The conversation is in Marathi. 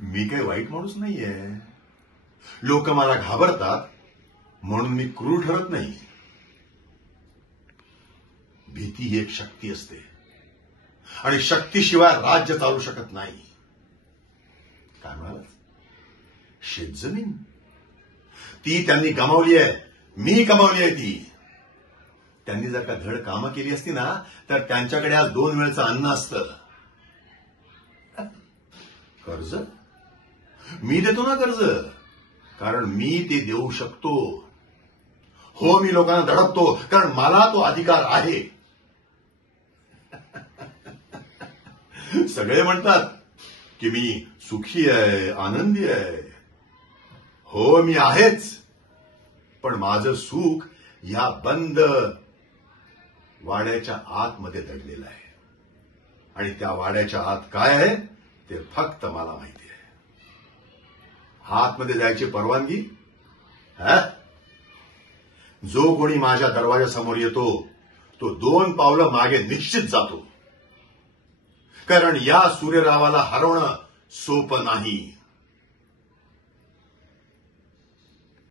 मी काही वाईट माणूस नाहीये. लोक मला घाबरतात म्हणून मी क्रूर ठरत नाही. भीती ही एक शक्ती असते आणि शक्तीशिवाय राज्य चालू शकत नाही. काय म्हणाल? शेतजमीन ती त्यांनी गमावली आहे, मी कमावली आहे. ती त्यांनी जर का धड कामं केली असती ना तर त्यांच्याकडे आज 2 वेळचं अन्न असतं. कर्ज मी देतो ना कर्ज, कारण मी ते देऊ शकतो. हो, मी लोकांना धडकतो कारण मला तो अधिकार आहे. सगळे म्हणतात की मी सुखी आहे, आनंदी आहे. हो, मी आहेच, पण माझं सुख या बंद वाड्याच्या आतमध्ये दडलेलं आहे. आणि त्या वाड्याच्या आत काय आहे ते फक्त मला माहिती आहे. आतमध्ये जायची परवानगी जो कोणी माझ्या दरवाजासमोर येतो तो 2 पावलं मागे निश्चित जातो, कारण या सूर्यरावाला हरवणं सोपं नाही.